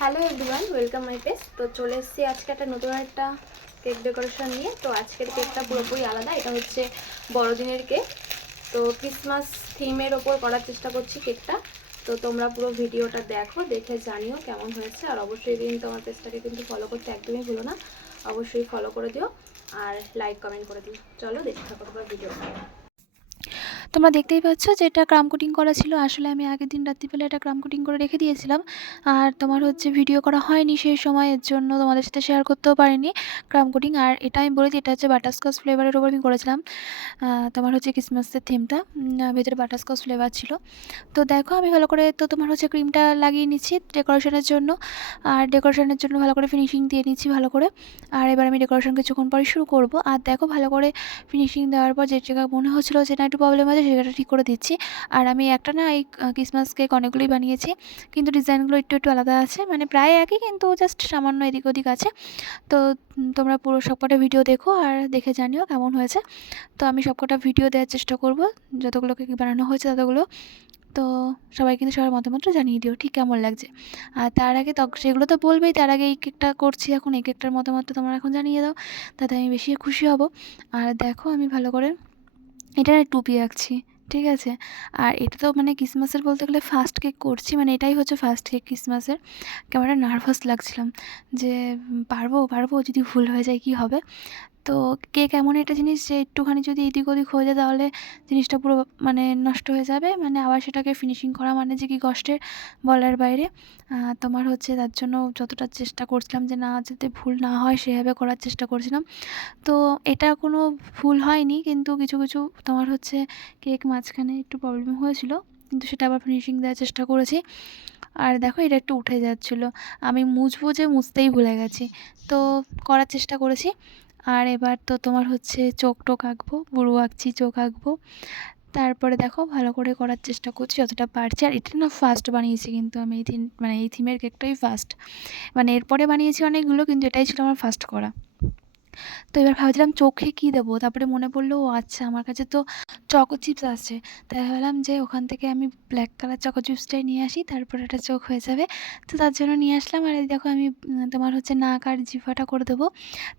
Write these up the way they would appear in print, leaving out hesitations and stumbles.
Hello everyone, welcome my page. তো চলে এসেছি আজকে একটা নতুন একটা কেক ডেকোরেশন নিয়ে। তো আজকের কেকটা পুরোপুরি আলাদা। এটা হচ্ছে বড়দিনের কেক। তো ক্রিসমাস থিমের ওপর করার চেষ্টা করছি কেকটা। তো তোমরা পুরো ভিডিওটা দেখো, দেখে জানিও কেমন হয়েছে। আর অবশ্যই কিন্তু আমার পেজটাকে কিন্তু ফলো করতে একদমই ভুলো না। অবশ্যই ফলো করে দিও আর লাইক কমেন্ট করে দিও। চলো দেখতে থাকো তোমার ভিডিওটা। তোমরা দেখতেই পাচ্ছ যে এটা ক্রাম কোটিং করা ছিল। আসলে আমি আগের দিন রাত্রিবেলা এটা ক্রাম কোটিং করে রেখে দিয়েছিলাম, আর তোমার হচ্ছে ভিডিও করা হয়নি সেই সময়, এর জন্য তোমাদের সাথে শেয়ার করতেও পারিনি ক্রাম কোটিং। আর এটা আমি বলেছি, এটা হচ্ছে বাটারস্কচ ফ্লেভারের ওপর আমি করেছিলাম। তোমার হচ্ছে ক্রিসমাসের থিমটা, ভেতরে বাটারস্কচ ফ্লেভার ছিল। তো দেখো আমি ভালো করে তো তোমার হচ্ছে ক্রিমটা লাগিয়ে নিচ্ছি ডেকোরেশনের জন্য, আর ডেকোরেশনের জন্য ভালো করে ফিনিশিং দিয়ে নিচ্ছি ভালো করে। আর এবার আমি ডেকোরেশন কিছুক্ষণ পরে শুরু করব। আর দেখো ভালো করে ফিনিশিং দেওয়ার পর যে জায়গা মনে হচ্ছিলো যে না একটু প্রবলেম আছে সেটা ঠিক করে দিচ্ছি। আর আমি একটা না এই ক্রিসমাস কেক অনেকগুলোই বানিয়েছি, কিন্তু ডিজাইনগুলো একটু একটু আলাদা আছে, মানে প্রায় একই কিন্তু জাস্ট সামান্য এদিক ওদিক আছে। তো তোমরা পুরো সবকটা ভিডিও দেখো আর দেখে জানিও কেমন হয়েছে। তো আমি সবকটা ভিডিও দেওয়ার চেষ্টা করব, যতগুলো কেক বানানো হয়েছে ততগুলো। তো সবাই কিন্তু সবার মতামতটা জানিয়ে দিও ঠিক কেমন লাগছে। আর তার আগে সেগুলো তো বলবেই, তার আগে এই কেকটা করছি এখন, এই কেকটার মতামতটা তোমরা এখন জানিয়ে দাও, তাতে আমি বেশি খুশি হব। আর দেখো আমি ভালো করে এটা টুপি আঁকছি, ঠিক আছে। আর এটা তো মানে ক্রিসমাসের বলতে গেলে ফার্স্ট কেক করছি, মানে এটাই হচ্ছে ফার্স্ট কেক ক্রিসমাসের। কেমন একটা নার্ভাস লাগছিলাম যে পারবো পারবো, যদি ভুল হয়ে যায় কী হবে। তো কেক এমন একটা জিনিস যে একটুখানি যদি এদিক ওদিক হয়ে যায় তাহলে জিনিসটা পুরো মানে নষ্ট হয়ে যাবে, মানে আবার সেটাকে ফিনিশিং করা মানে যে কী কষ্টের বলার বাইরে। তোমার হচ্ছে তার জন্য যতটা চেষ্টা করছিলাম যে না যাতে ভুল না হয় সেভাবে করার চেষ্টা করছিলাম। তো এটা কোনো ভুল হয়নি, কিন্তু কিছু কিছু তোমার হচ্ছে কেক মাঝখানে একটু প্রবলেম হয়েছিল, কিন্তু সেটা আবার ফিনিশিং দেওয়ার চেষ্টা করেছি। আর দেখো এটা একটু উঠে যাচ্ছিলো, আমি মুছবো যে মুছতেই ভুলে গেছি। তো করার চেষ্টা করেছি। আর এবার তো তোমার হচ্ছে চোখ টোক আঁকবো, বুড়ো আঁকছি, চোখ আঁকবো। তারপরে দেখো ভালো করে করার চেষ্টা করছি যতটা পারছি। আর এটা না ফার্স্ট বানিয়েছি কিন্তু আমি এই মানে এই থিমের কেকটাই ফার্স্ট, মানে এরপরে বানিয়েছি অনেকগুলো, কিন্তু এটাই ছিল আমার ফার্স্ট করা। তো এবার ভাবছিলাম চোখে কী দেবো, তারপরে মনে পড়লো ও আচ্ছা আমার কাছে তো চকো চিপস আছে। তাই ভাবলাম যে ওখান থেকে আমি ব্ল্যাক কালার চকো চিপসটাই নিয়ে আসি, তারপরে একটা চোখ হয়ে যাবে। তো তার জন্য নিয়ে আসলাম। আর এই দেখো আমি তোমার হচ্ছে নাক আর জিহ্বাটা করে দেবো,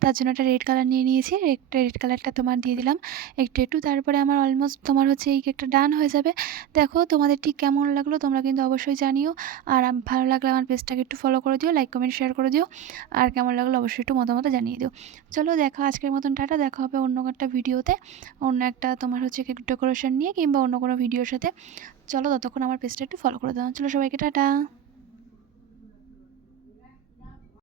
তার জন্য একটা রেড কালার নিয়ে নিয়েছি। একটা রেড কালারটা তোমার দিয়ে দিলাম একটু একটু, তারপরে আমার অলমোস্ট তোমার হচ্ছে এই কেকটা ডান হয়ে যাবে। দেখো তোমাদের ঠিক কেমন লাগলো তোমরা কিন্তু অবশ্যই জানিও। আর ভালো লাগলে আমার পেজটাকে একটু ফলো করে দিও, লাইক কমেন্ট শেয়ার করে দিও। আর কেমন লাগলো অবশ্যই একটু মতামত জানিয়ে দিও। চলো দেখা আজকের মতন টাটা, দেখা হবে অন্য একটা ভিডিওতে, অন্য একটা তোমার হচ্ছে কেক ডেকোরেশন নিয়ে কিংবা অন্য কোনো ভিডিওর সাথে। চলো ততক্ষণ আমার পেজটা একটু ফলো করে দাও। চলো সবাইকে টাটা।